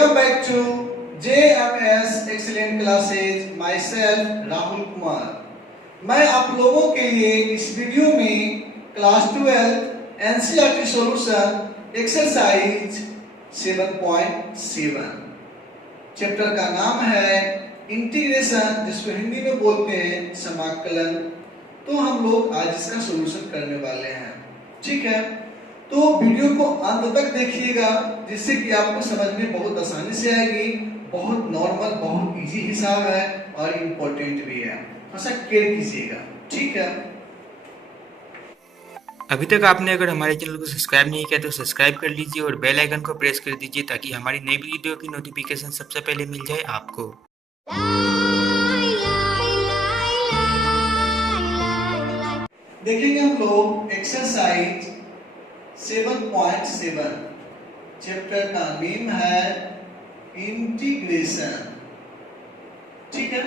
Welcome back to JMS excellent classes. Myself Rahul Kumar. मैं आप लोगों के लिए इस वीडियो में class 12 NCERT solution exercise 7.7 chapter का नाम है इंटीग्रेशन, जिसको हिंदी में बोलते हैं समाकलन। तो हम लोग आज इसका सॉल्यूशन करने वाले हैं, ठीक है। तो वीडियो को अंत तक देखिएगा, जिससे कि आपको समझ में बहुत आसानी से आएगी। बहुत नॉर्मल, बहुत इजी हिसाब है और इम्पोर्टेंट भी है, ऐसा केयर कीजिएगा, ठीक है। अभी तक आपने अगर हमारे चैनल को सब्सक्राइब नहीं किया तो सब्सक्राइब कर लीजिए और बेल आइकन को प्रेस कर दीजिए, ताकि हमारी नई वीडियो की नोटिफिकेशन सबसे पहले मिल जाए आपको। देखेंगे हम लोग एक्सरसाइज 7.7 चैप्टर का नेम है इंटीग्रेशन, ठीक है।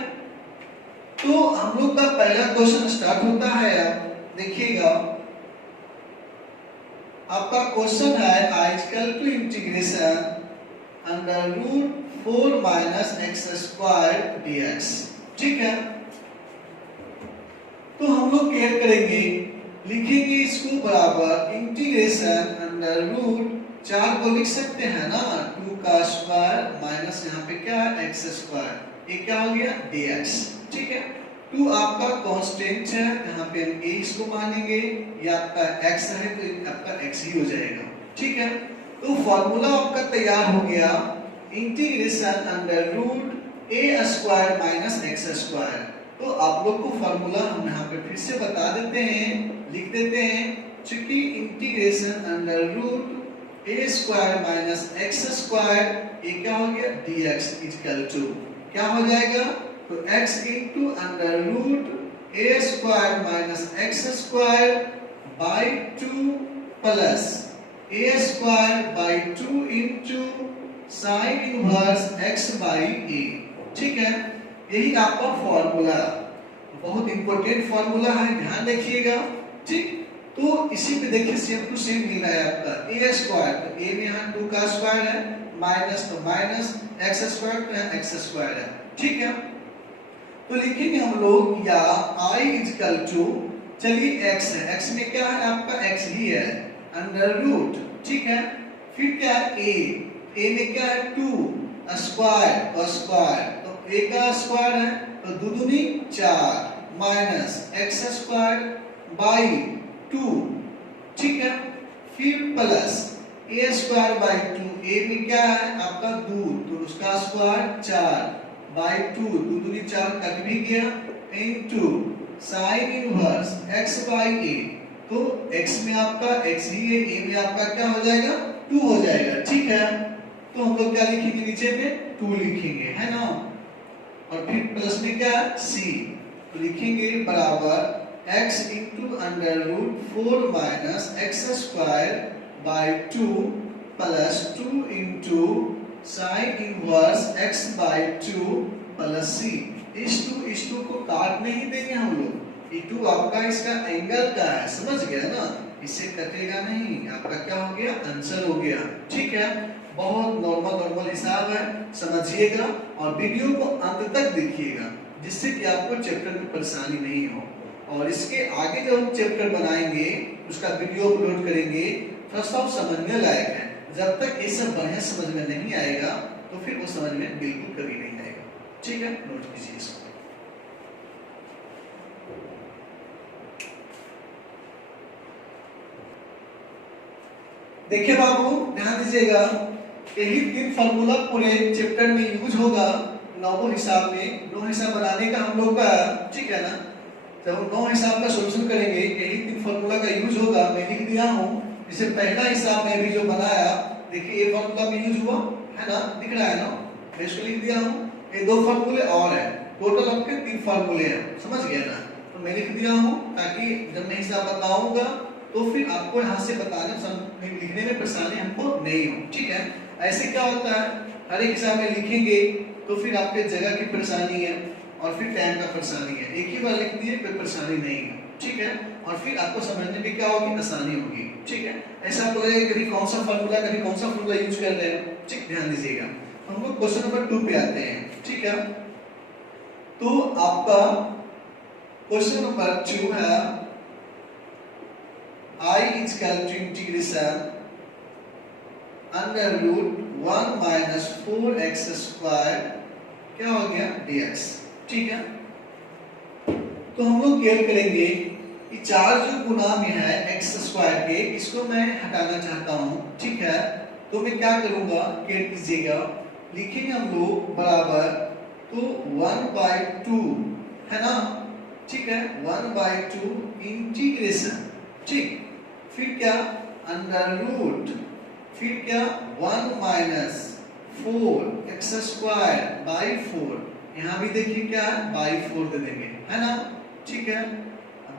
तो हम लोग का पहला क्वेश्चन स्टार्ट होता है। अब देखिएगा, आपका क्वेश्चन है I equal to integration under root 4 minus x square dx, ठीक है। तो हम लोग क्या करेंगे, लिखेंगे इसको बराबर इंटीग्रेशन अंडर रूट 4 को लिख सकते हैं ना, 2 का स्क्वायर माइनस यहाँ पे क्या है x स्क्वायर, ये क्या हो गया dx, ठीक है। 2 आपका कांस्टेंट है, यहाँ पे हम a इसको मानेंगे, ये आपका x है तो आपका x ही हो जाएगा, ठीक है। तो फॉर्मूला आपका तैयार हो गया, integration under root a square minus x square. तो आप लोग को फॉर्मूला हम यहाँ पे फिर से बता देते हैं, लिख देते हैं। चूंकि integration under root a square minus x square, ये क्या हो गया dx इक्वल टू क्या हो जाएगा, तो x into under root a square minus x square by 2 plus a square by 2 into sine inverse x by a, ठीक है। यही आपका फॉर्मूला, बहुत इंपॉर्टेंट फॉर्मूला है, ध्यान रखिएगा, ठीक। तो इसी पे देखिए सेम टू सेम मिल रहा है आपका a स्क्वायर, तो a में यहाँ 2 का स्क्वायर है, माइनस तो माइनस x स्क्वायर तो यहाँ x स्क्वायर है, ठीक है। तो लिखेंगे हम लोग या i इक्वल टू, चलिए x है, x में क्या है आपका x ही है, अंडर रूट, ठीक है। फिर क्या है a में क्या है 2 स्क्वायर और स्क्वायर, तो a का स्क्वायर है तो दो दूनी 4 माइनस x स्क्वायर बाई 2, ठीक है। फिर plus a square by 2, a में क्या है आपका 2 तो उसका स्क्वायर 4 बाई 2, दो दूनी 4 कट भी गया, into sine inverse x by a। तो x में आपका x ही है, a में आपका क्या हो जाएगा 2 हो जाएगा, ठीक है। तो हम लोग क्या लिखेंगे, नीचे पे 2 लिखेंगे, है ना। और फिर प्लस में क्या c, तो लिखेंगे बराबर x into under root 4 minus x square by 2 plus 2 into sine inverse x by 2 plus c। इस 2 को काट नहीं देंगे हम लोग, ये 2 आपका इसका एंगल का है, समझ गया ना, इससे कटेगा नहीं, आपका क्या हो गया आंसर हो गया, ठीक है। बहुत नॉर्मल हिसाब है, समझिएगा और वीडियो को अंत तक देखिएगा, जिससे कि आपको चैप्टर में परेशानी नहीं हो। और इसके आगे जब हम चैप्टर बनाएंगे, उसका वीडियो अपलोड करेंगे, थोड़ा सा समझने लायक है। जब तक ये सब बढ़िया समझ में नहीं आएगा तो फिर वो समझ में बिल्कुल कभी नहीं आएगा, ठीक है। नोट कीजिए इसको। देखिए बाबू, ध्यान दीजिएगा, यही 3 फार्मूला पूरे चैप्टर में यूज होगा, 9 हिसाब में। 9 हिसाब बनाने का हम लोग का, ठीक है ना। जब हम 9 हिसाब का सॉल्यूशन करेंगे, यही 3 फार्मूला का यूज होगा। मैं लिख दिया हूँ, जैसे पहला हिसाब में भी जो बनाया, देखिए ये फार्मूला भी यूज हुआ है ना, दिख रहा है ना, मैं इसको लिख दिया हूँ। ये 2 फार्मूले और है, टोटल आपके 3 फार्मूले हैं, समझ गया ना। तो मैं लिख दिया हूँ, ताकि जब मैं हिसाब बताऊंगा तो फिर आपको यहाँ से बताने लिखने में परेशानी हमको नहीं हो, ठीक है। ऐसे क्या होता है, हर एक हिसाब में लिखेंगे तो फिर आपके जगह की परेशानी है और फिर टाइम का परेशानी है, एक ही बार लिख दिए कोई परेशानी नहीं है, ठीक है। और फिर आपको समझने में क्या होगी, आसानी होगी, ठीक है। ऐसा आप लोग कभी कौन सा फार्मूला यूज कर रहे हैं, ठीक, ध्यान दीजिएगा। हम लोग क्वेश्चन नंबर 2 पे आते हैं, ठीक है। तो आपका क्वेश्चन नंबर 2 है I is equal to integration under root 1 minus 4x square क्या हो गया dx, ठीक है। तो हम लोग क्या करेंगे, ये चार जो गुना में है x स्क्वायर के, इसको मैं हटाना चाहता हूं, ठीक है। तो मैं क्या करूंगा, क्या कीजिएगा, लिखेंगे हम लोग बराबर, तो 1/2 है ना, ठीक है, 1/2 इंटीग्रेशन, ठीक, फिर क्या अंडर रूट, फिर क्या 1 माइनस 4x स्क्वायर बाई 4, यहाँ भी देखिए क्या है बाई 4 दे देंगे, है ना, ठीक है।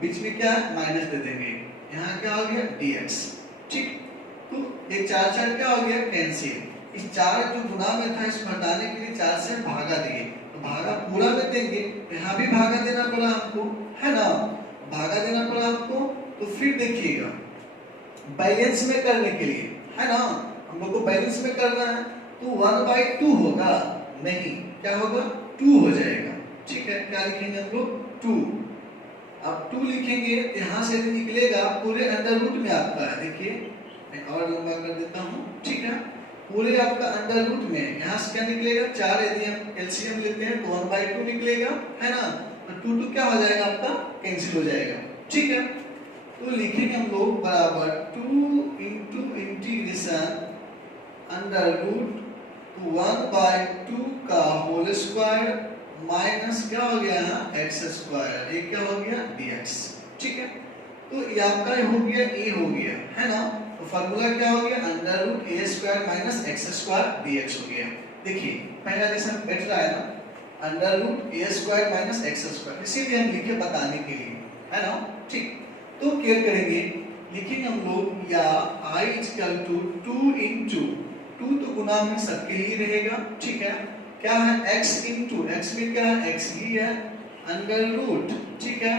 बीच में क्या है माइनस दे देंगे, यहाँ क्या हो गया dx, ठीक। तो ये चार चार क्या हो गया कैंसिल, इस चार जो गुना में था इसको हटाने के लिए 4 से भागा दिए, तो भागा पूरा में देंगे, यहाँ भी भागा देना पड़ा हमको, है ना, भागा देना पड़ा हमको। तो फिर देखिएगा बैलेंस में करने के लिए, है ना, हम लोग को बैलेंस में करना है, तो 1/2 होगा नहीं, क्या होगा 2 हो जाएगा, ठीक है। क्या लिखेंगे हम लोग 2, अब 2 लिखेंगे, यहाँ से निकलेगा पूरे अंडर रूट में आपका है, देखिए मैं और लंबा कर देता हूँ, ठीक है, पूरे आपका अंडर रूट में यहाँ से क्या निकलेगा 4, यदि हम एलसीएम लेते हैं तो 1/2 निकलेगा, है ना, तो 2 क्या हो जाएगा आपका कैंसिल हो जाएगा, ठीक है। तो लिखेंगे हम लोग बराबर 2 इंटू इंटीग्रेशन अंडर रूट 1/2 का होल स्क्वायर माइनस क्या हो गया x स्क्वायर, ये क्या हो गया dx, ठीक है। तो ये आपका हो गया a हो गया, है ना, तो फार्मूला क्या हो गया under root a square minus x square dx हो गया। देखिए पहला जैसा बैठ रहा है ना, under root a square minus x square, इसीलिए हम लिखे बताने के लिए, है ना, ठीक। तो क्या करेंगे, लिखेंगे हम लोग या I is equal to 2 into 2 तो गुना में सबके लिए रहेगा, ठीक है, क्या है x into x में क्या है x ही है अंडर रूट, ठीक है।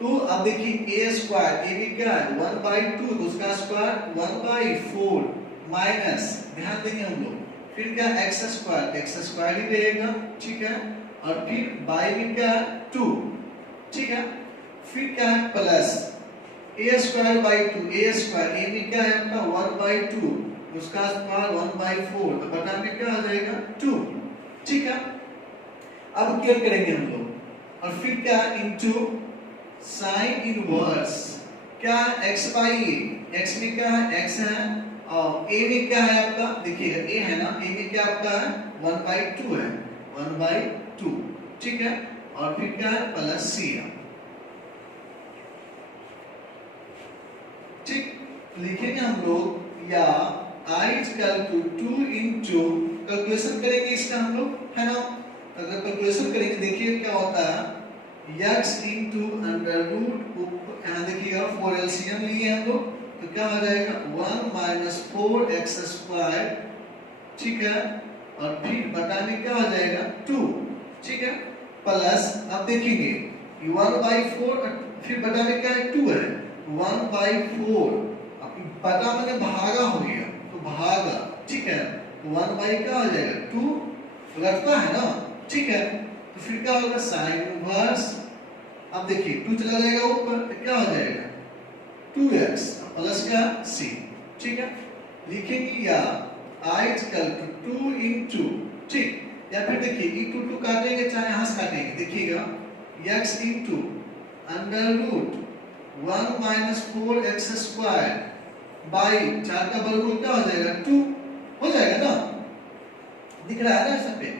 तो अब देखिए a स्क्वायर, a भी क्या है 1/2, उसका स्क्वायर 1/4 माइनस, ध्यान देंगे हम लोग, फिर क्या x स्क्वायर ही रहेगा, ठीक है, और फिर बाई में क्या है 2, ठीक है, फिर क्या है plus a square by 2, a square, a में क्या है आपका 1/2, उसका स्क्वायर 1/4, तो बटा में क्या आ जाएगा 2, ठीक है। अब क्या करेंगे हम लोग, और फिर क्या इनटू साइन इनवर्स, क्या है x बाई a, x में क्या है x है, और a में क्या है आपका, देखिएगा a है ना, a में क्या आपका है 1/2 है, 1/2, ठीक है, और फिर क्या है प्लस c है, ठीक। लिखेंगे हम लोग या I is equal to 2 into, calculation करेंगे इसका हम लोग, है ना, अगर कैलकुलेशन करेंगे देखिए क्या होता है x into अंडर रूट, यहाँ देखिएगा 4 एलसीएम लिए हम लोग, तो क्या हो जाएगा 1 माइनस 4x स्क्वायर, ठीक है, और फिर बटा में क्या हो जाएगा 2, ठीक है, प्लस अब देखेंगे 1/4, फिर बटा में क्या है 2 है, 1/4, पता मैंने भागा हो गया तो भागा, ठीक है, तो 1 क्या हो जाएगा 2 लगता है ना, ठीक है, तो फिर क्या होगा साइन इनवर्स, अब देखिए 2 चला जाएगा ऊपर तो क्या हो जाएगा 2x प्लस का c, ठीक है। लिखेंगे या I is equal to 2 into, ठीक, या फिर देखिए ये 2 काटेंगे चाहे यहाँ से काटेंगे, देखिएगा x into under root 1 minus 4x square by 4 का वर्गमूल क्या हो जाएगा 2 हो जाएगा ना, दिख रहा है ना सब पे,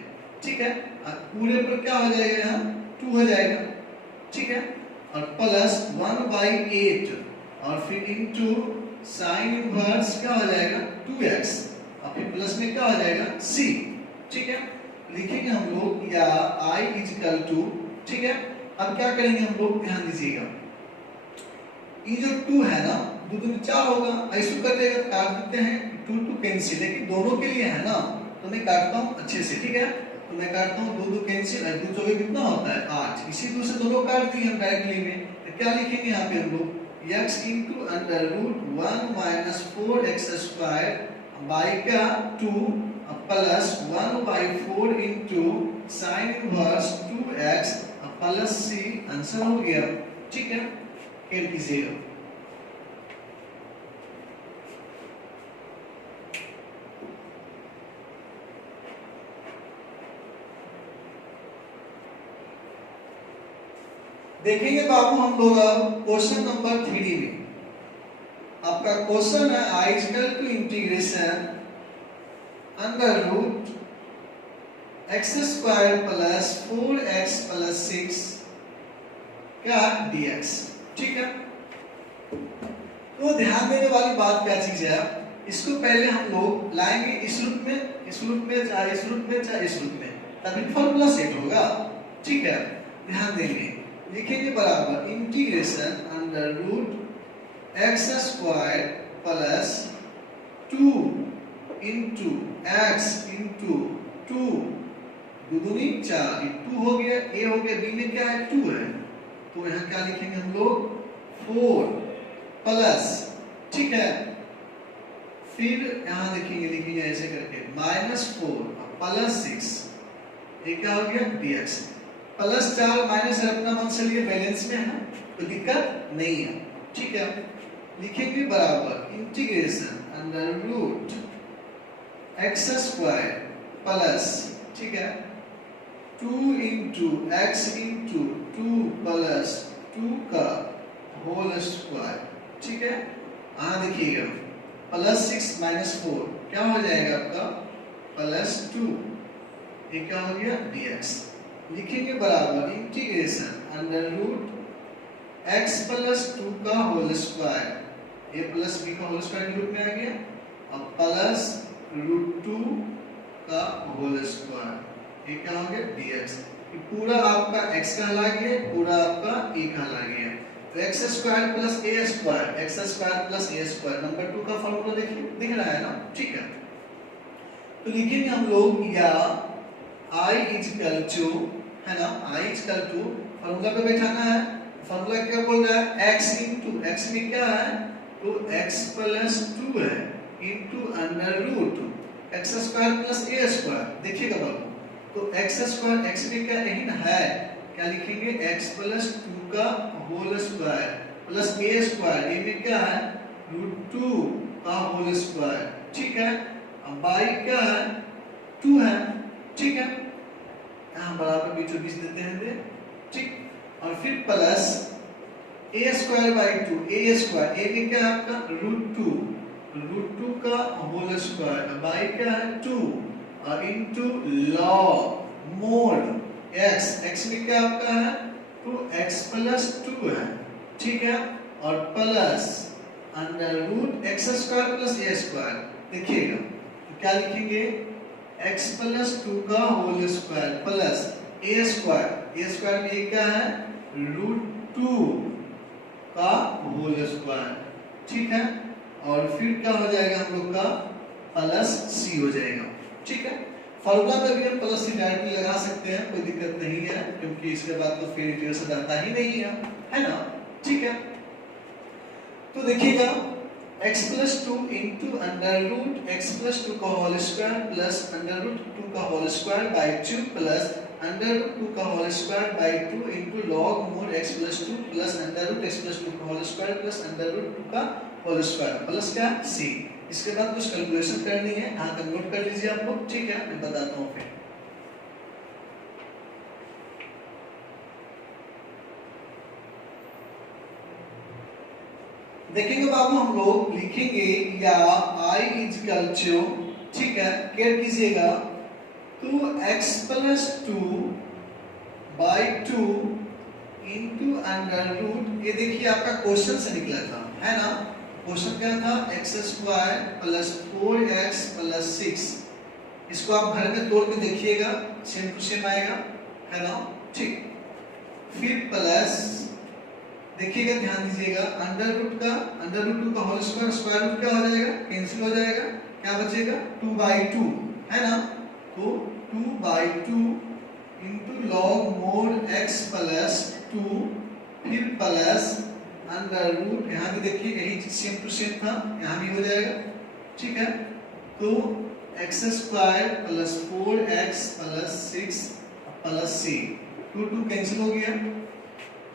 ठीक है, पूरे पर क्या हो जाएगा यहाँ 2 हो जाएगा, ठीक है, और प्लस 1/8 और फिर इनटू साइन इनवर्स क्या हो जाएगा 2x और फिर प्लस में क्या हो जाएगा c, ठीक है। लिखेंगे हम लोग या I is equal to, ठीक है। अब क्या करेंगे हम लोग, ध्यान दीजिएगा, ये जो 2 है ना 2 दूनी 4 होगा, ऐसे कटेगा तो काट देते हैं 2 कैंसिल, लेकिन दोनों के लिए है ना, तो मैं काटता हूँ अच्छे से, ठीक है, तो मैं काटता हूँ 2 कैंसिल, 2 चौके कितना होता है 8, इसी 2 से दोनों काट दिए हम डायरेक्टली में, तो क्या लिखेंगे यहाँ पे हम लोग x into under root 1 minus 4x square by क्या 2 plus 1/4 into sine inverse 2x plus c answer हो गया। ठीक है, कैल कीजिएगा। देखेंगे बाबू हम लोग अब क्वेश्चन नंबर 3 में। आपका क्वेश्चन है i equal to integration under root x square plus 4x plus 6 का dx। ठीक है, तो ध्यान देने वाली बात क्या चीज है, इसको पहले हम लोग लाएंगे इस रूप में, इस रूप में, चाहे इस रूप में, चाहे इस रूप में, तभी फॉर्मूला सेट होगा। ठीक है, ध्यान देंगे, लिखेंगे बराबर integration under root x square plus 2 into x into 2 दुगुनी 4, 2 हो गया, ए हो गया, बी में क्या है 2 है, तो यहाँ क्या लिखेंगे हम लोग 4 प्लस, ठीक है, फिर यहाँ लिखेंगे, लिखेंगे ऐसे करके -4 प्लस 6, ये क्या हो गया dx, प्लस 4 माइनस अपना मन से लिए बैलेंस में है, कोई दिक्कत नहीं है। ठीक है, लिखेंगे बराबर integration under root x square plus, ठीक है, 2 इंटू एक्स इंटू 2 प्लस 2 का होल स्क्वायर। ठीक है, देखिएगा प्लस 6 माइनस 4 क्या हो जाएगा आपका प्लस 2, ये क्या हो गया dx। लिखेंगे बराबर integration under root x plus 2 का whole square, a plus b का होल स्क्वायर के रूप में आ गया, अब प्लस √2 का होल स्क्वायर, ये क्या हो गया dx। ये पूरा आपका x कहला गया, पूरा आपका a कहला गया, तो x square plus a square, x square plus a square, number 2 का फॉर्मूला देखिए, दिख रहा है ना। ठीक है, तो लिखेंगे हम लोग या I इक्वल टू, है ना, I इक्वल टू फॉर्मूला पे बैठाना है, फॉर्मूला क्या बोल रहा है x इंटू, x में क्या है तो x प्लस 2 है into under root x square plus a square. देखिएगा बाबू, तो x स्क्वायर x में क्या यही ना है, क्या लिखेंगे x प्लस 2 का whole square plus a square, a में क्या है √2 का होल स्क्वायर। ठीक है, अब y क्या है 2 है। ठीक है, यहाँ बराबर बीचों बीच देते हैं दे। ठीक, और फिर plus a square by 2, a square, a में क्या है आपका √2 का होल स्क्वायर, बाई क्या है 2 और into log mod x, x में क्या आपका है तो x प्लस 2 है। ठीक है, और plus under root x square plus a square. देखिएगा तो क्या लिखेंगे x प्लस 2 का whole square plus a square में ये क्या है √2 का होल स्क्वायर। ठीक है, और फिर क्या हो जाएगा हम लोग का प्लस c हो जाएगा। ठीक है, फॉर्मूला में भी हम प्लस c डायरेक्टली लगा सकते हैं, कोई दिक्कत नहीं है, क्योंकि इसके बाद तो फिर इंटीग्रेशन रहता ही नहीं है ना। ठीक है, तो देखिएगा x plus 2 into under root x plus 2 का whole square plus under root 2 का whole square by 2 plus under root 2 का whole square by 2 into log mod x plus 2 plus under root x plus 2 का whole square plus under root 2 का whole square plus क्या c। इसके बाद कुछ calculation करनी है, यहाँ तक नोट कर लीजिए आप लोग। ठीक है, मैं बताता हूँ फिर। देखेंगे बाबू हम लोग लिखेंगे या I इक्वल टू, ठीक है, केयर कीजिएगा, तो x plus 2 by 2 into under root, ये देखिए आपका क्वेश्चन से निकला था, है ना। क्वेश्चन क्या था x square plus 4x plus 6। इसको आप घर में तोड़ के देखिएगा, सेम टू सेम आएगा, है ना। ठीक, फिर प्लस देखिएगा, ध्यान दीजिएगा, अंडर रूट 2 का होल स्क्वायर, स्क्वायर रूट क्या हो जाएगा कैंसिल हो जाएगा, क्या बचेगा 2/2, है ना। तो 2/2 into log mod x plus 2 फिर प्लस अंडर रूट, यहाँ भी देखिए यही सेम टू सेम था, यहाँ भी हो जाएगा। ठीक है, तो x square plus 4x plus 6 plus c, 2 2 cancel हो गया।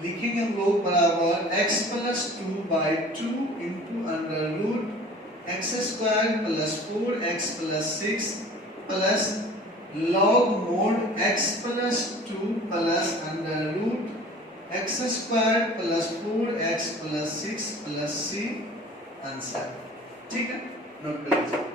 लिखेंगे हम लोग बराबर x plus 2 by 2 into under root x square plus 4x plus 6 plus log mod x plus 2 plus under root x square plus 4x plus 6 plus c answer. ठीक है, note कर लीजिए।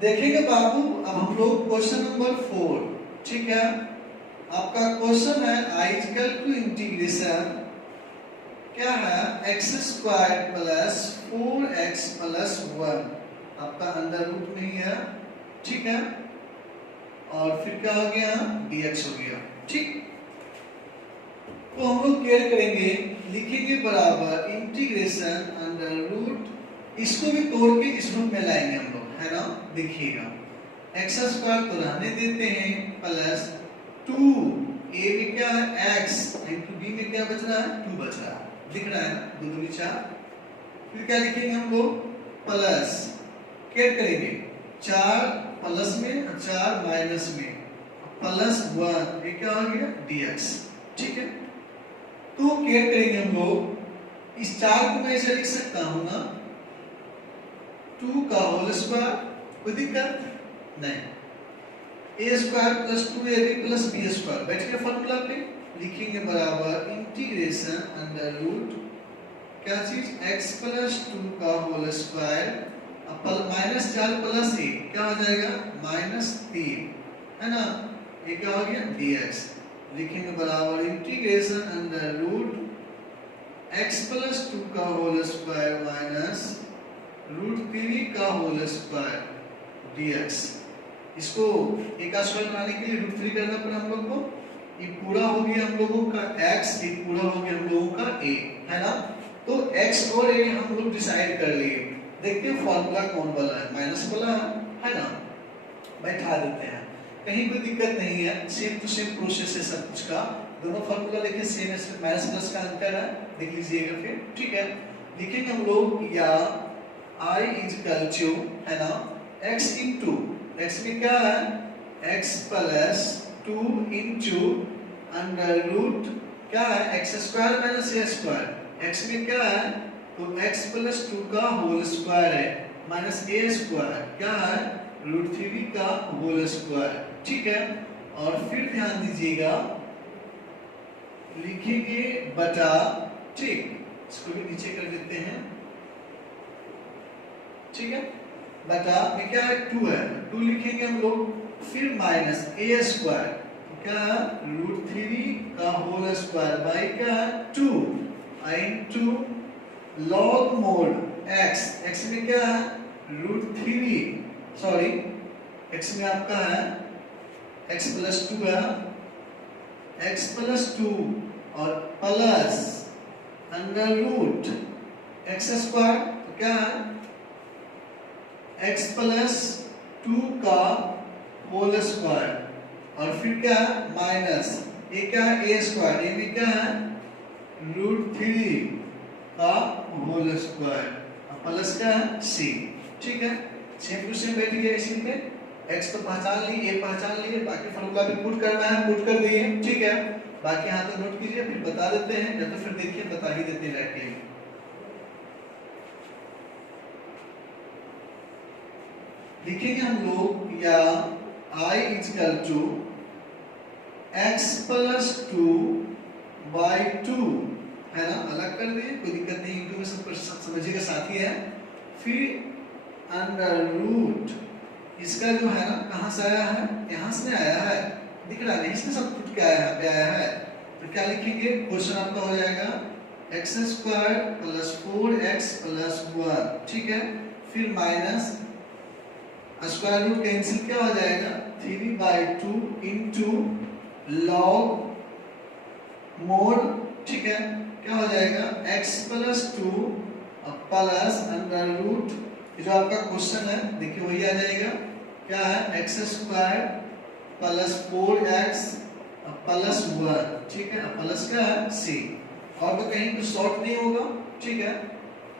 देखेंगे बाबू, अब हम लोग क्वेश्चन नंबर 4। ठीक है, आपका क्वेश्चन है आई इक्वल टू इंटीग्रेशन क्या है x square plus 4x plus 1, आपका अंडर रूट नहीं है। ठीक है, और फिर क्या हो गया dx हो गया। ठीक, तो हम लोग केयर करेंगे, लिखेंगे बराबर इंटीग्रेशन अंडर रूट, इसको भी तोड़ के इस रूप में लाएंगे हम लोग, है ना। देखिएगा एक्स स्क्वायर तो रहने देते हैं प्लस 2 a में क्या है x इंटू b में क्या बच रहा है 2 बच रहा है, दिख रहा है ना, 2 दूनी 4। फिर क्या लिखेंगे हम लोग प्लस, क्या करेंगे 4 प्लस में 4 माइनस में प्लस 1, ये क्या हो गया dx। ठीक है, तो क्या करेंगे हम लोग, इस 4 को मैं ऐसे लिख सकता हूं ना 2 का होल स्क्वायर, कोई दिक्कत नहीं, a square plus 2ab plus b square, बैठ के फॉर्मूला पे लिखेंगे बराबर इंटीग्रेशन अंडर रूट क्या चीज x प्लस 2 का whole square minus 4 plus a क्या हो जाएगा -3, है ना, ये क्या हो गया dx। लिखेंगे बराबर integration under root x plus 2 का होल स्क्वायर माइनस √3 का होल स्क्वायर dx। इसको एक का स्क्वायर बनाने के लिए √3 करना पड़ा हम लोग को, ये पूरा हो गया हम लोगों का x, ये पूरा हो गया हम लोगों का a, है ना। तो x और a हम लोग डिसाइड कर लिए। देखते हैं फॉर्मूला कौन वाला है, माइनस वाला है ना, बैठा देते हैं, कहीं कोई दिक्कत नहीं है, सेम टू सेम प्रोसेस है सब कुछ का, दोनों फॉर्मूला लेके सेम है, माइनस प्लस का अंतर है, देख लीजिएगा फिर। ठीक है, लिखेंगे हम लोग या I इज इक्वल टू, है ना, x इंटू x में क्या है x plus 2 into under root क्या है x square minus a square, x में क्या है तो x प्लस 2 का होल स्क्वायर है माइनस a स्क्वायर क्या है √3 का होल स्क्वायर। ठीक है, और फिर ध्यान दीजिएगा लिखेंगे बटा, ठीक, इसको भी नीचे कर देते हैं। ठीक है, बटा में क्या है 2 है, 2 लिखेंगे हम लोग, फिर माइनस a स्क्वायर क्या है √3 का होल स्क्वायर बाई क्या है 2 into log mod x, x में क्या है √3, सॉरी x में आपका है x प्लस 2 है, x प्लस 2 और plus under root x square क्या है x प्लस 2 का होल स्क्वायर और फिर क्या माइनस ये क्या है a स्क्वायर, ये भी क्या है √3 का होल स्क्वायर और प्लस क्या है c। ठीक है, सेम टू सेम बैठ गया इसी में, x तो पहचान ली, a पहचान लिए, बाकी फॉर्मूला भी पुट करना है, पुट कर दिए। ठीक है, बाकी यहाँ तो नोट कीजिए, फिर बता देते हैं या तो फिर देखिए बता ही देते हैं रैके। लिखेंगे हम लोग या I is equal to x plus 2 by 2, है ना, अलग कर दिए, कोई दिक्कत नहीं, इंटू में सब समझिएगा साथ ही है। फिर अंडर रूट इसका जो है ना कहाँ से आया है, यहाँ से आया है, दिख रहा है, इसमें सब कुछ क्या आया पे आया है, तो क्या लिखेंगे क्वेश्चन आपका हो जाएगा x square plus 4x plus 1। ठीक है, फिर माइनस स्क्वायर रूट कैंसिल क्या हो जाएगा 3/2 इनटू लॉग मोड, ठीक है, क्या हो जाएगा x plus 2 plus under root, जो आपका क्वेश्चन है देखिए वही आ जाएगा, क्या है x square plus 4x plus 1। ठीक है, प्लस क्या है c। और तो कहीं कुछ शॉर्ट नहीं होगा, ठीक है।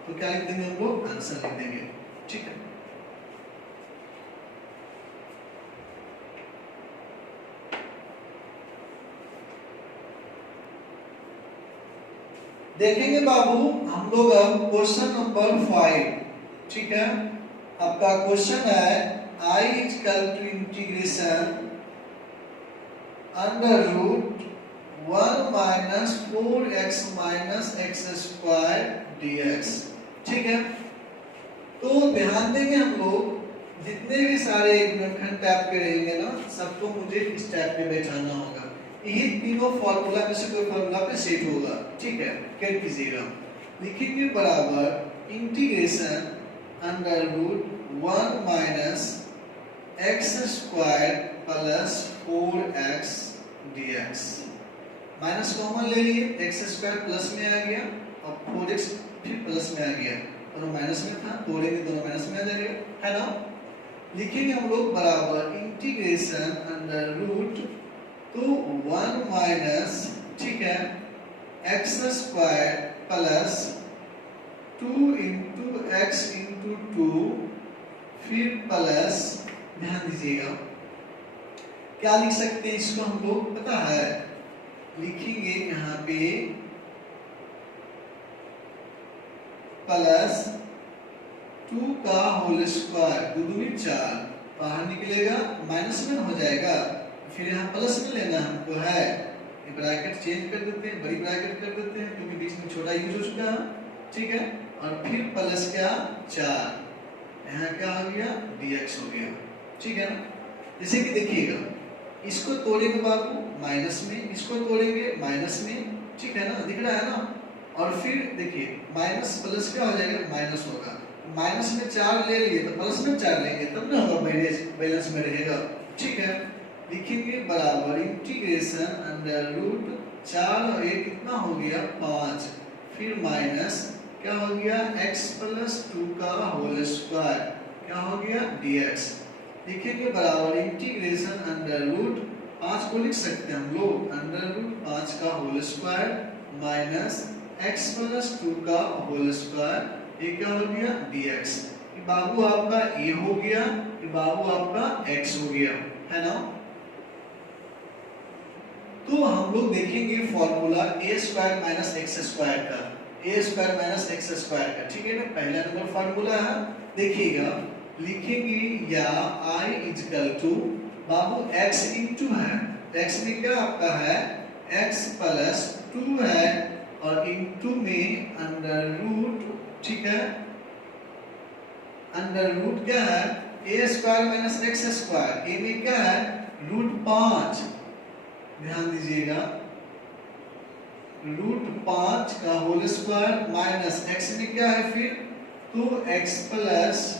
तो क्या लिख देंगे हम लोग, आंसर लिख देंगे, ठीक है। देखेंगे बाबू हम लोग अब क्वेश्चन नंबर 5, ठीक है। आपका क्वेश्चन है I is equal to integration under root 1 minus 4x minus x square dx, ठीक है। तो ध्यान देंगे हम लोग जितने भी सारे गुणनखंड टाइप के रहेंगे ना, सबको मुझे इस टाइप में बैठाना होगा। यही तीनों फॉर्मूला में से कोई फॉर्मूला पे सेट होगा, ठीक है। क्या कीजिएगा, लिखेंगे बराबर integration under root 1 minus x square plus 4x dx। Minus common ले लिए, एक्स स्क्वायर प्लस में आ गया और 4x फिर प्लस में आ गया, दोनों माइनस में था, तोड़ेंगे दोनों माइनस में आ जाएगा, है ना। लिखेंगे हम लोग बराबर इंटीग्रेशन अंडर रूट, तो 1 माइनस, ठीक है, x square plus 2 into x into 2 फिर प्लस, ध्यान दीजिएगा क्या लिख सकते हैं इसको हम लोग, पता है, लिखेंगे यहाँ पे प्लस 2 का होल स्क्वायर, 2 दूनी 4, बाहर निकलेगा माइनस में हो जाएगा, फिर यहाँ प्लस में लेना हमको है, ये ब्रैकेट चेंज कर देते हैं, बड़ी ब्रैकेट कर देते हैं क्योंकि बीच में छोटा यूज हो चुका है, ठीक है। और फिर प्लस क्या 4, यहाँ क्या हो गया dx हो गया, ठीक है ना। जैसे कि देखिएगा इसको तोड़ेंगे बाबू माइनस में, इसको तोड़ेंगे माइनस में, ठीक है ना, दिख रहा है ना। और फिर देखिए माइनस प्लस क्या हो जाएगा, माइनस होगा, माइनस में 4 ले लिए तो प्लस में 4 लेंगे तब ना होगा, बैलेंस में रहेगा, ठीक है। लिखेंगे बराबर इंटीग्रेशन अंडर रूट 4 और 1 कितना हो गया 5, फिर माइनस क्या हो गया x प्लस 2 का होल स्क्वायर, क्या हो गया dx। लिखेंगे बराबर इंटीग्रेशन अंडर रूट 5 को लिख सकते हैं हम लोग अंडर रूट 5 का whole square minus x plus 2 का होल स्क्वायर, ये क्या हो गया dx। ये बाबू आपका a हो गया, ये बाबू आपका x हो गया, है ना। तो हम लोग देखेंगे formula a square minus x square का, a square minus x square का, ठीक है ना। पहला नंबर फॉर्मूला है, देखिएगा लिखेंगे या i इज इक्वल टू बाबू x इनटू है, x में क्या आपका है x प्लस 2 है और इनटू में अंडर रूट, ठीक है, अंडर रूट क्या है a square minus x square, a में क्या है रूट 5, ध्यान दीजिएगा रूट 5 का होल स्क्वायर माइनस x में क्या है फिर तो x प्लस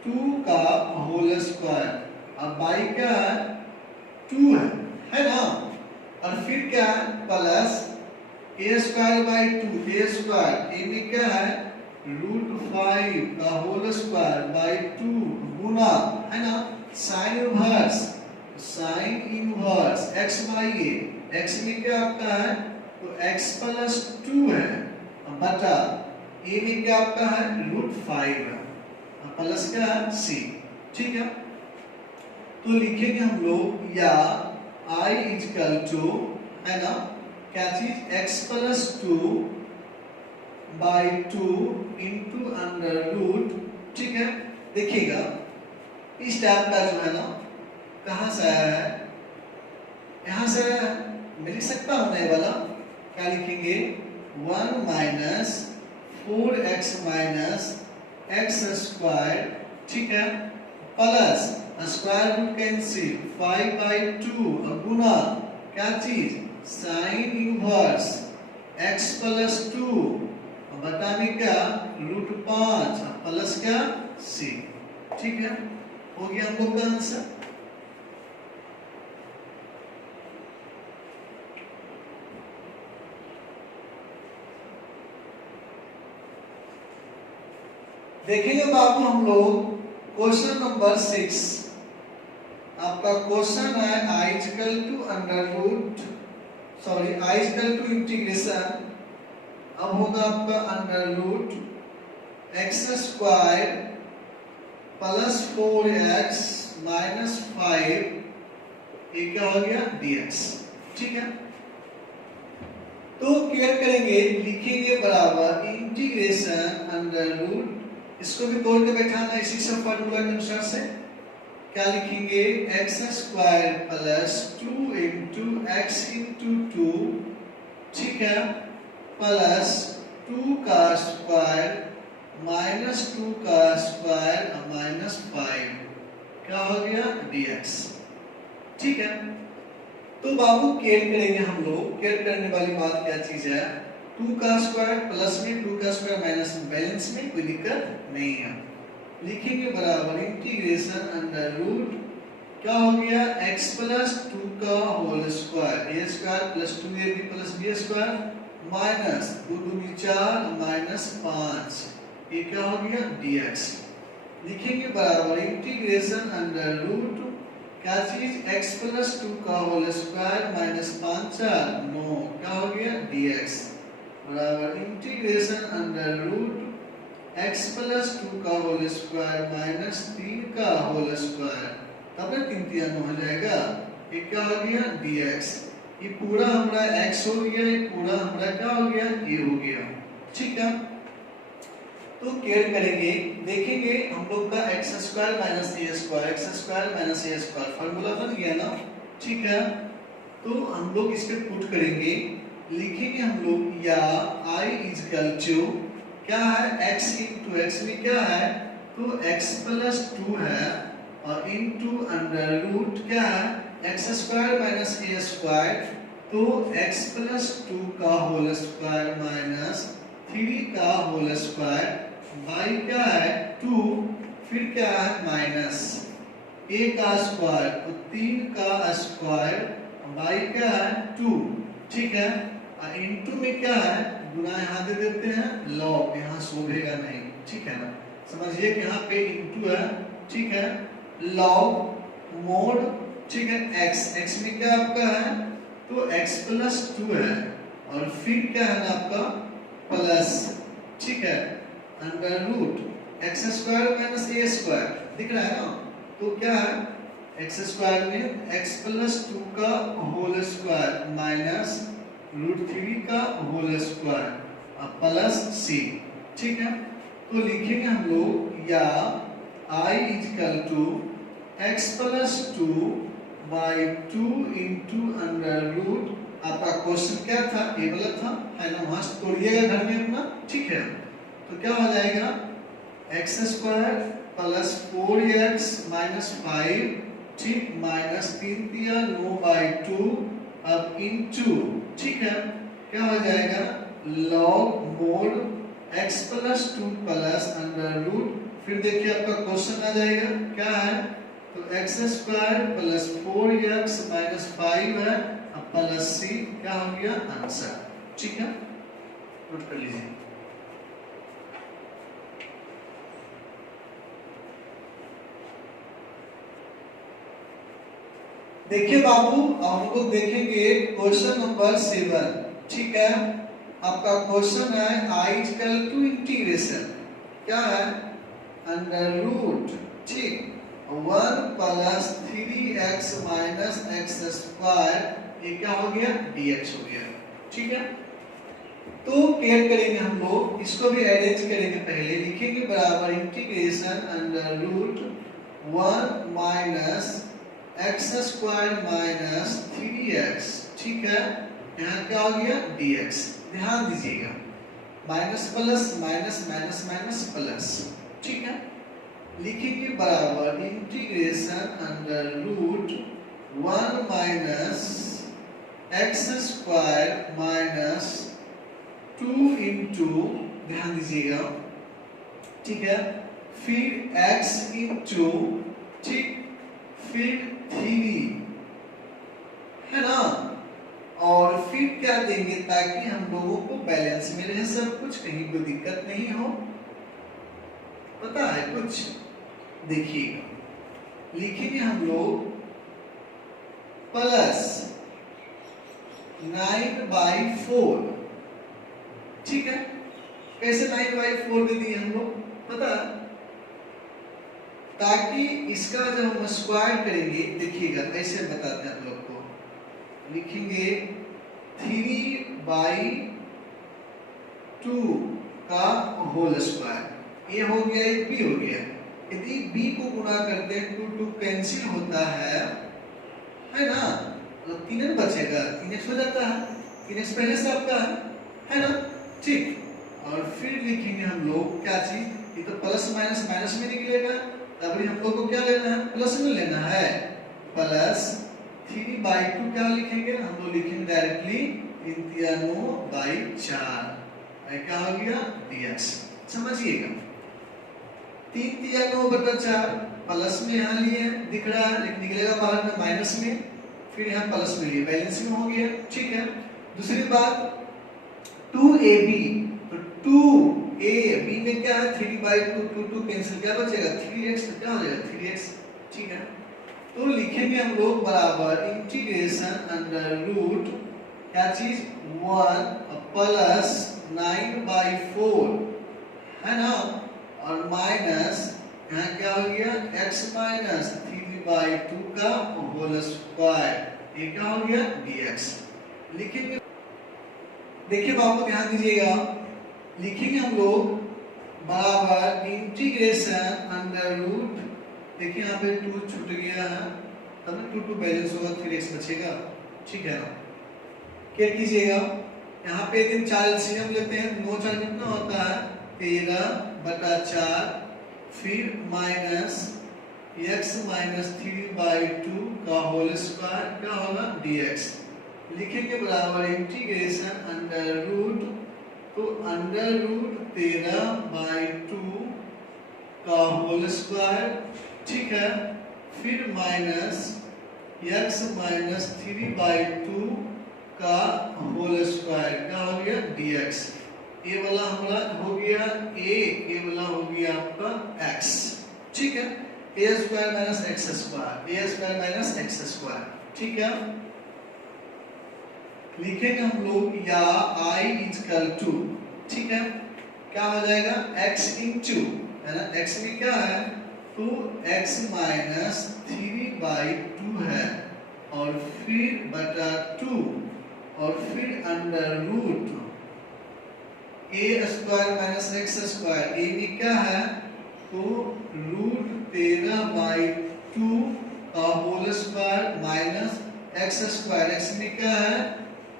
2 का होल स्क्वायर, अब y क्या है 2 है ना। और फिर क्या है plus a square by 2, a square, a में क्या है रूट 5 का होल स्क्वायर बाई 2 गुना, है ना, sine inverse, sign inverse x by a, x में क्या आपका है तो x प्लस 2 है बटा a में क्या आपका है रूट 5 है प्लस क्या है c, ठीक है। तो लिखेंगे हम लोग या i इज इक्वल टू, है ना, क्या चीज x plus 2 by 2 into under root, ठीक है। देखिएगा इस टाइप का जो है ना कहां से आया है, यहां से मैं लिख सकता हूं नहीं वाला, क्या लिखेंगे 1 minus 4x minus x square, ठीक है, plus square root cancel 5 by 2 और गुना क्या चीज साइन इनवर्स x प्लस 2 और बटा में क्या रूट 5 प्लस क्या c, ठीक है। हो गया हम लोग का आंसर। देखेंगे बाबू हम लोग क्वेश्चन नंबर 6, आपका क्वेश्चन है i equal to under root, sorry i equal to integration अब होगा आपका under root x square plus 4x minus 5 ये क्या हो गया dx। ठीक है, तो केयर करेंगे, लिखेंगे बराबर इंटीग्रेशन अंडर रूट, इसको भी तोड़ के बैठाना इसी सब फार्मूला के अनुसार से। क्या लिखेंगे, x square plus 2 into x into 2, ठीक है, प्लस 2 का स्क्वायर माइनस 2 का स्क्वायर माइनस 5 क्या हो गया dx। ठीक है, तो बाबू केयर करेंगे हम लोग। केयर करने वाली बात क्या चीज है, 2 का स्क्वायर प्लस में 2 का स्क्वायर माइनस में, बैलेंस में कोई दिक्कत नहीं है। लिखेंगे बराबर इंटीग्रेशन अंडर रूट क्या हो गया x प्लस 2 का whole square a square plus 2ab plus b square minus 2 दूनी 4 माइनस 5 ये क्या हो गया dx। लिखेंगे बराबर इंटीग्रेशन अंडर रूट क्या चीज x प्लस 2 का होल स्क्वायर माइनस 5 4 9 क्या हो गया dx बराबर integration under root x plus 2 का होल स्क्वायर माइनस 3 का होल स्क्वायर, तब 3 3 हो जाएगा, ये क्या हो गया dx। ये पूरा हमारा x हो गया, ये पूरा हमारा क्या हो गया ये हो गया। ठीक है, तो केयर करेंगे, देखेंगे हम लोग का x square minus a square, x square minus a square formula बन गया ना। ठीक है, तो हम लोग इस पे पुट करेंगे, लिखेंगे हम लोग या i इज इक्वल टू क्या है x इंटू एक्स में क्या है, तो x प्लस 2 है और इंटू अंडर रूट क्या है x square minus a square, तो x प्लस 2 का होल स्क्वायर माइनस 3 का होल स्क्वायर बाई क्या है 2, फिर क्या है माइनस a का स्क्वायर तो 3 का स्क्वायर बाई क्या है 2। ठीक है, और इंटू में क्या है गुना यहाँ दे देते हैं, लॉग यहाँ शोभेगा नहीं। ठीक है ना, समझिए कि यहाँ पे इंटू है। ठीक है, लॉग मोड, ठीक है x, x में क्या आपका है तो x प्लस 2 है और फिर क्या है ना आपका प्लस, ठीक है, under root x square minus a square दिख रहा है ना, तो क्या है एक्स स्क्वायर में x प्लस 2 का होल स्क्वायर माइनस रूट 3 का होल स्क्वायर प्लस c। ठीक है, तो लिखेंगे हम लोग या i is equal to x plus 2 by 2 into under root, आपका क्वेश्चन क्या था ये वाला था है ना, वहां से तोड़िएगा घर में अपना। ठीक है, तो क्या हो जाएगा x square plus 4x minus 5, ठीक, माइनस 3 दिया 9 बाई 2 अब इंटू, ठीक है, क्या हो जाएगा log mod x plus 2 plus under root, फिर देखिए आपका क्वेश्चन आ जाएगा क्या है, तो x square plus 4x minus 5 है अब प्लस c क्या हो गया आंसर। ठीक है, नोट कर लीजिए। देखिए बाबू, अब हम लोग देखेंगे क्वेश्चन नंबर 7। ठीक है, आपका क्वेश्चन है i इक्वल टू इंटीग्रेशन क्या है अंडर रूट, ठीक, 1 plus 3x minus x square ये क्या हो गया dx हो गया। ठीक है, तो केयर करेंगे हम लोग, इसको भी अरेंज करेंगे। पहले लिखेंगे बराबर integration under root 1 minus x square minus 3x, ठीक है, यहाँ क्या हो गया dx। ध्यान दीजिएगा minus plus minus minus minus plus. ठीक है, लिखेंगे बराबर integration under root 1 minus x square minus 2 into, ध्यान दीजिएगा, ठीक है, फिर x इंटू, ठीक, फिर 3 है ना, और फिर क्या देंगे ताकि हम लोगों को बैलेंस में रहे सब कुछ, कहीं कोई दिक्कत नहीं हो। पता है कुछ, देखिएगा लिखेंगे हम लोग प्लस 9/4, ठीक है। कैसे 9/4 दे दिए हम लोग पता, ताकि इसका जब हम स्क्वायर करेंगे, देखिएगा ऐसे बताते हैं हम लोग को, लिखेंगे 3/2 का होल स्क्वायर, ये हो गया, ये बी हो गया। यदि बी को गुणा करते हैं 2 कैंसिल होता है ना, तो 3 बचेगा, 3x हो जाता है, 3x पहले से आपका है ना, ठीक। और फिर लिखेंगे हम लोग क्या चीज, ये तो प्लस माइनस माइनस में निकलेगा, तब हम लोग को क्या लेना है, प्लस में लेना है, प्लस 3/2 क्या लिखेंगे हम लोग, लिखेंगे डायरेक्टली 3/4, क्या हो गया dx। समझिएगा 3/4 प्लस में यहाँ लिए दिख रहा है, लेकिन निकलेगा बाहर में माइनस में, फिर यहाँ प्लस में लिए, बैलेंसिंग हो गया, ठीक है। दूसरी बात 2ab, तो 2ab में क्या है 3/2, 2 कैंसिल, क्या बचेगा 3x, तो क्या हो जाएगा 3x, ठीक है। तो लिखेंगे हम लोग बराबर इंटीग्रेशन अंडर रूट क्या चीज 1 प्लस 9/4 है ना, और माइनस यहाँ क्या हो गया x माइनस 3/2 का होल स्क्वायर, ये क्या हो गया dx। लिखेंगे, देखिए बाबू ध्यान दीजिएगा, लिखेंगे हम लोग बराबर इंटीग्रेशन अंडर रूट, देखिए यहाँ पे 2 छूट गया है, तब 2 बैलेंस होगा, 3x बचेगा, ठीक है ना। क्या कीजिएगा, यहाँ पे दिन 4 एलसीएम लेते हैं, 9 4 कितना होता है 13/4, फिर माइनस x माइनस 3/2 का होल स्क्वायर, क्या होगा dx। लिखेंगे बराबर इंटीग्रेशन अंडर रूट, तो अंडर रूट 13/2 का होल स्क्वायर, ठीक है, फिर माइनस x माइनस 3/2 का होल स्क्वायर, क्या हो गया dx। ये वाला हमारा हो गया a, ये वाला हो गया आपका x, ठीक है, a square minus x square, a square minus x square, ठीक है। लिखेंगे हम लोग या i इक्वल टू, ठीक है, क्या हो जाएगा x इंटू, है ना, x में क्या है तो x माइनस 3/2 है, और फिर बटा 2, और फिर under root a square minus x square, a में क्या है तो रूट 13/2 का whole square minus x square, x में क्या है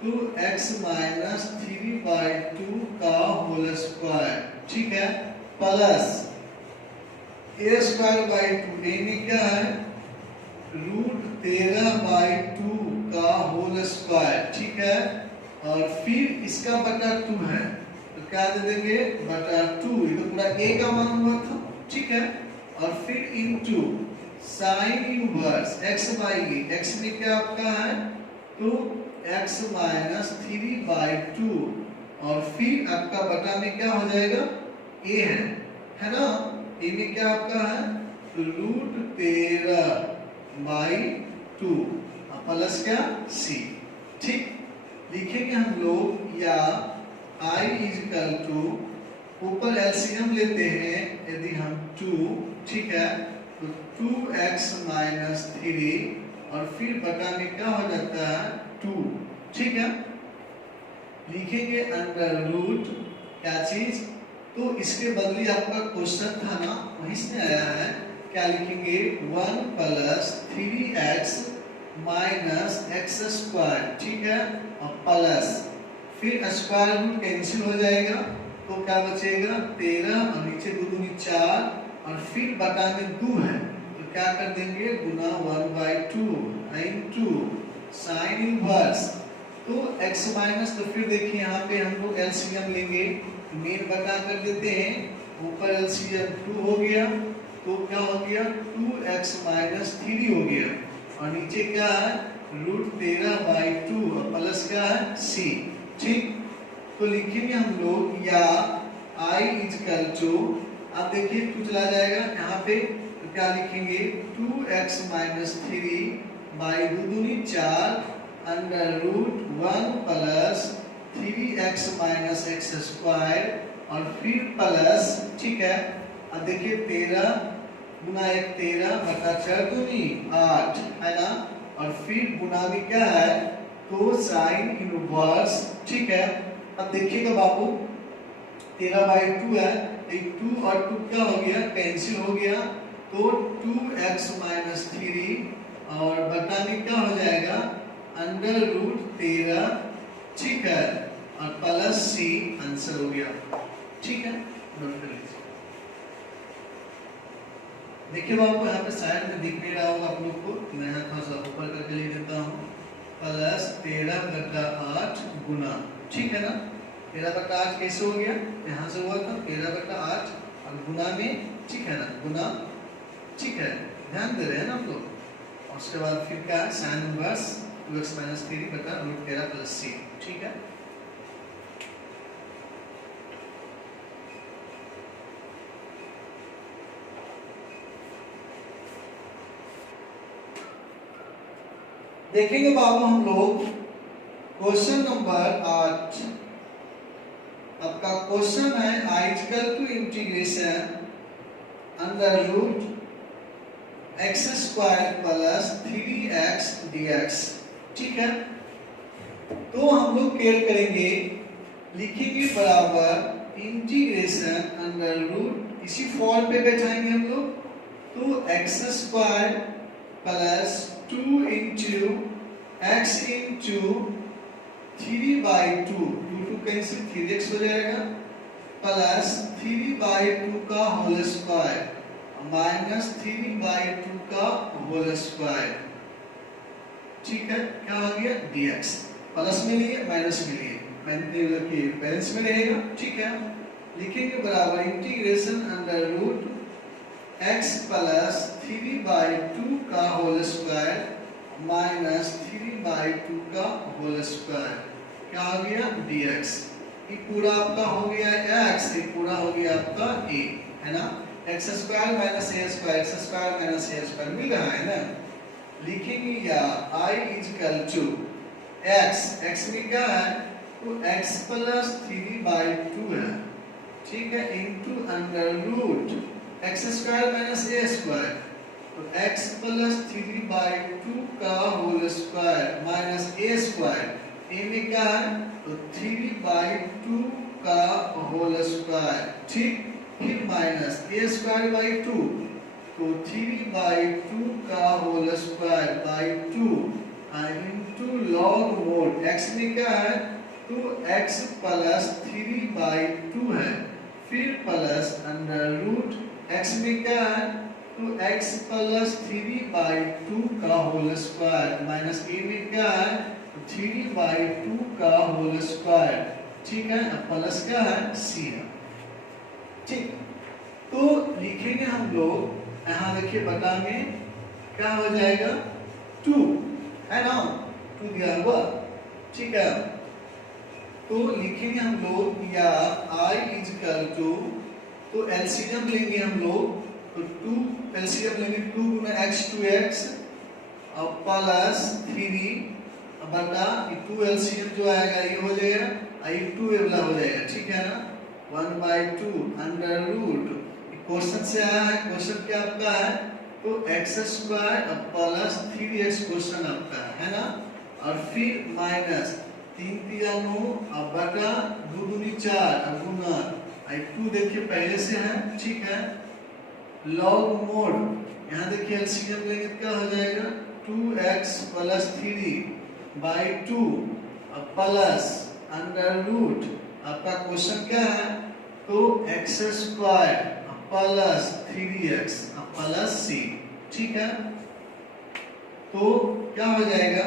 तो x माइनस 3/2 का होल स्क्वायर, ठीक है, plus a square by 2, a में क्या है रूट 13/2 का होल स्क्वायर, ठीक है, और फिर इसका बटा 2 है, तो क्या दे देंगे बटा 2, ये तो पूरा a का मान हुआ था, ठीक है, और फिर into sine inverse x by a, x में क्या आपका है तो x माइनस 3/2, और फिर आपका बटा में क्या हो जाएगा a है ना, a में क्या आपका है तो रूट 13/2 प्लस क्या c, ठीक। लिखेंगे हम लोग या i इक्वल टू, ऊपर एलसीएम लेते हैं, यदि हम 2, ठीक है, तो 2x माइनस 3, और फिर बटा में क्या हो जाता है 2, ठीक है। लिखेंगे अंडर रूट क्या चीज, तो इसके बदले आपका क्वेश्चन था ना, वहीं से आया है, क्या लिखेंगे 1 plus 3x minus x square, ठीक है, और प्लस फिर स्क्वायर रूट कैंसिल हो जाएगा, तो क्या बचेगा 13, और नीचे 2 दूनी 4, और फिर बटा में 2 है, तो क्या कर देंगे गुना 1/2 इनटू साइन इनवर्स, तो x माइनस, तो फिर देखिए यहाँ पे हम लोग एलसीएम लेंगे, मेन बटा कर देते हैं, ऊपर एलसीएम 2 हो गया, तो क्या हो गया 2x माइनस 3 हो गया, और नीचे क्या है रूट 13/2 प्लस क्या है c, ठीक। तो लिखेंगे हम लोग या i इक्वल टू, अब देखिए 2 चला जाएगा यहाँ पे, तो क्या लिखेंगे 2x माइनस 3 बाई 2 दूनी 4 under root 1 plus 3x minus x square और फिर प्लस, ठीक है। अब देखिए 13 गुना 1 13 बटा 4 दूनी 8 है ना, और फिर गुना भी क्या है तो साइन इनवर्स, ठीक है। अब देखिएगा बाबू 13/2 है, एक 2 और 2 क्या हो गया कैंसिल हो गया, तो 2x माइनस 3 और बटा में क्या हो जाएगा अंडर रूट 13, ठीक है, और प्लस c आंसर हो गया, ठीक है। नोट कर लीजिए। देखिए बाबू यहाँ पे साइड में दिख नहीं रहा होगा आप लोग को, मैं यहाँ थोड़ा सा ऊपर करके लिख देता हूँ, प्लस 13/8 गुना, ठीक है ना। 13/8 कैसे हो गया, यहाँ से हुआ था 13/8 और गुना में, ठीक है ना, गुना, ठीक है, ध्यान दे रहे हैं ना आप लोग। और उसके बाद फिर क्या है साइन इनवर्स 2x माइनस 3 बटा रूट 13 प्लस c, ठीक है। देखेंगे बाबू हम लोग क्वेश्चन नंबर 8। आपका क्वेश्चन है i equal to integration under root x square plus 3x dx, ठीक है। तो हम लोग क्या करेंगे, लिखेंगे बराबर इंटीग्रेशन अंडर रूट, इसी फॉर्म पे बैठाएंगे हम लोग, तो x square plus 2 into x into 3/2, 2 cancel 3x हो जाएगा, प्लस 3/2 का होल स्क्वायर माइनस 3/2 का होल स्क्वायर, ठीक है। क्या हो गया dx, प्लस में लिए माइनस में लिए बैलेंस में रहेगा, ठीक है। लिखेंगे बराबर integration under root x plus 3/2 का होल स्क्वायर माइनस 3/2 का होल स्क्वायर, क्या हो गया dx। ये पूरा आपका हो गया x, ये पूरा हो गया आपका a, है ना। x square minus a square, x square minus a square मिल रहा है ना। लिखेंगे या i equal to x, x में क्या है तो x प्लस 3/2 है, ठीक है, into under root x square minus a square, तो x प्लस 3/2 का whole square minus a square, a में क्या है तो 3/2 का होल स्क्वायर, ठीक, फिर माइनस a स्क्वायर बाई 2, तो 3/2 का whole square by 2 into log mod x में क्या है तो x प्लस 3/2 है, फिर प्लस अंडर रूट x में क्या है तो x प्लस 3/2 का होल स्क्वायर माइनस a में क्या है तो 3/2 का होल स्क्वायर, ठीक है, प्लस क्या है c है, ठीक। तो लिखेंगे हम लोग यहाँ देखिए बटा में क्या हो जाएगा 2, है ना, 2 दिया हुआ, ठीक है। तो लिखेंगे हम लोग या i इक्वल टू, तो एलसीएम लेंगे हम लोग, तो 2 एलसीएम लेंगे 2 गुना x 2x और प्लस 3 बटा 2 एलसीएम जो आएगा ये हो जाएगा, ये 2 वाला हो जाएगा, ठीक है ना, 1/2 अंडर रूट, क्वेश्चन से आया है, क्वेश्चन क्या आपका है तो x square plus 3x question आपका है ना, और फिर माइनस 3 3 9 अब बटा 2 दूनी 4 अब गुना 2 देखिए पहले से है, ठीक है, लॉग मोड यहाँ देखिए एलसीएम लेंगे क्या हो जाएगा 2x प्लस 3/2 अब प्लस अंडर रूट, आपका क्वेश्चन क्या है तो x square plus 3x plus c, ठीक है। तो क्या हो जाएगा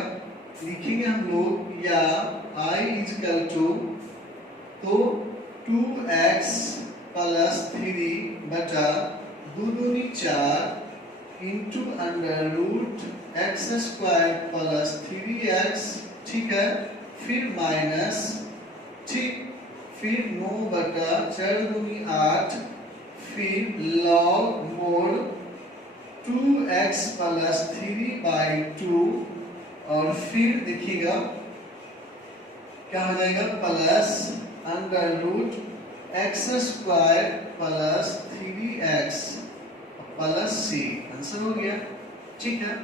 लिखेंगे हम लोग या i इक्वल टू, तो 2x प्लस 3 बटा 2 दूनी 4 into under root x square plus 3x, ठीक है, फिर माइनस, ठीक, फिर 9 बटा 4 दूनी 8, फिर लॉग मोड 2x प्लस 3/2 और फिर देखिएगा क्या हो जाएगा plus under root x square plus 3x plus c। Answer हो गया। ठीक है,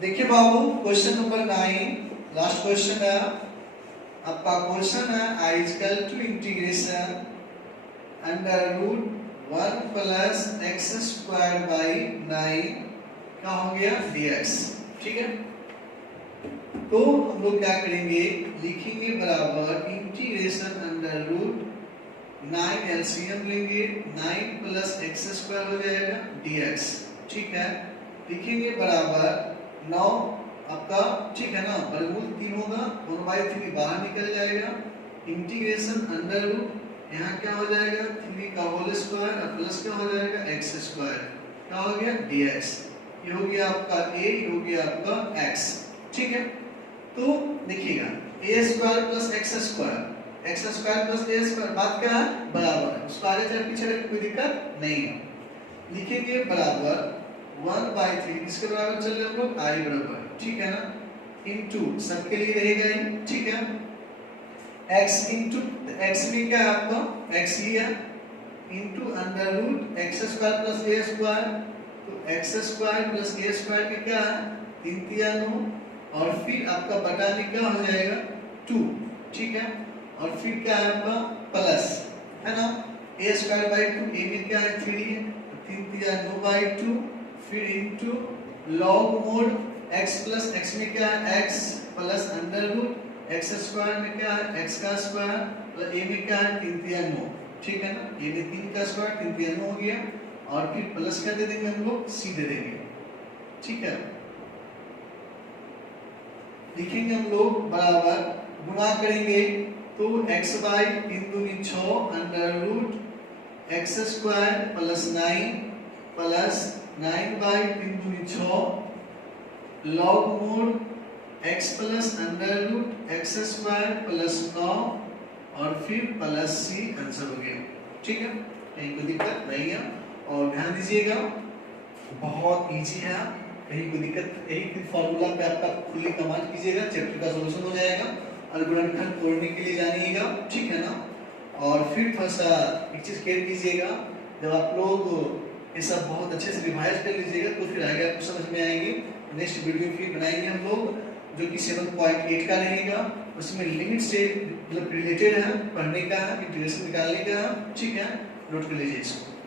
देखिए बाबू क्वेश्चन नंबर 9 लास्ट क्वेश्चन है आपका। क्वेश्चन है i equal to integration under root 1 plus x square by 9 क्या हो गया dx। ठीक है, तो हम लोग क्या करेंगे, लिखेंगे बराबर इंटीग्रेशन अंडर रूट 9 एलसीएम लेंगे, 9 प्लस एक्स स्क्वायर हो जाएगा dx। ठीक है, लिखेंगे बराबर 9 आपका, ठीक है ना, वर्गमूल 3 होगा, 1/3 बाहर निकल जाएगा, इंटीग्रेशन अंडर रूट यहाँ क्या हो जाएगा 3 का होल स्क्वायर और प्लस क्या हो जाएगा एक्स स्क्वायर, क्या हो गया dx। ये हो गया आपका a, ये हो गया आपका x। ठीक है, तो देखिएगा a square plus x square, x square plus a square, बात क्या है बराबर है, उसको आगे चल पीछे रख कोई दिक्कत नहीं है। लिखेंगे बराबर 1/3 किसके बराबर चल रहे हम लोग i बराबर, ठीक है ना, इनटू सबके लिए रहेगा ही। ठीक है, x इनटू x में क्या है आपका x लिया into under root x square plus a square, तो x square plus a square में क्या है 3 3 9 और फिर आपका बटा में क्या हो जाएगा 2। ठीक है, और फिर क्या है आपका प्लस, है ना, a स्क्वायर बाई 2, a में क्या है 3 है, 3 3 9/2, फिर into log mod x plus x में क्या है x plus under root x square में क्या है x का स्क्वायर प्लस a में क्या है 3 3 9। ठीक है ना, a में 3 का स्क्वायर 3 3 9 हो गया और फिर प्लस क्या दे देंगे हम लोग c दे देंगे। ठीक है, लिखेंगे हम लोग बराबर गुणा करेंगे तो x बाई 3 दूनी 6 under root x square plus 9 plus 9 by 3 दूनी 6 log mod x plus under root x square plus 9 और फिर प्लस c। आंसर हो गया। ठीक है, कहीं कोई दिक्कत नहीं है और ध्यान दीजिएगा बहुत इजी है, कहीं कोई दिक्कत, यही फॉर्मूला पे आपका फुल्ली कमांड कीजिएगा, चैप्टर का सॉल्यूशन हो जाएगा और गुणनखंड तोड़ने के लिए जानिएगा। ठीक है ना, और फिर थोड़ा सा एक चीज केयर कीजिएगा, जब आप लोग ये सब बहुत अच्छे से रिवाइज कर लीजिएगा तो फिर आगे आपको समझ में आएंगे। नेक्स्ट वीडियो फिर बनाएंगे हम लोग जो कि 7.8 का रहेगा, उसमें लिमिट से मतलब रिलेटेड है, पढ़ने का है, इंटीग्रेशन निकालने का है। ठीक है, नोट कर लीजिए इसको।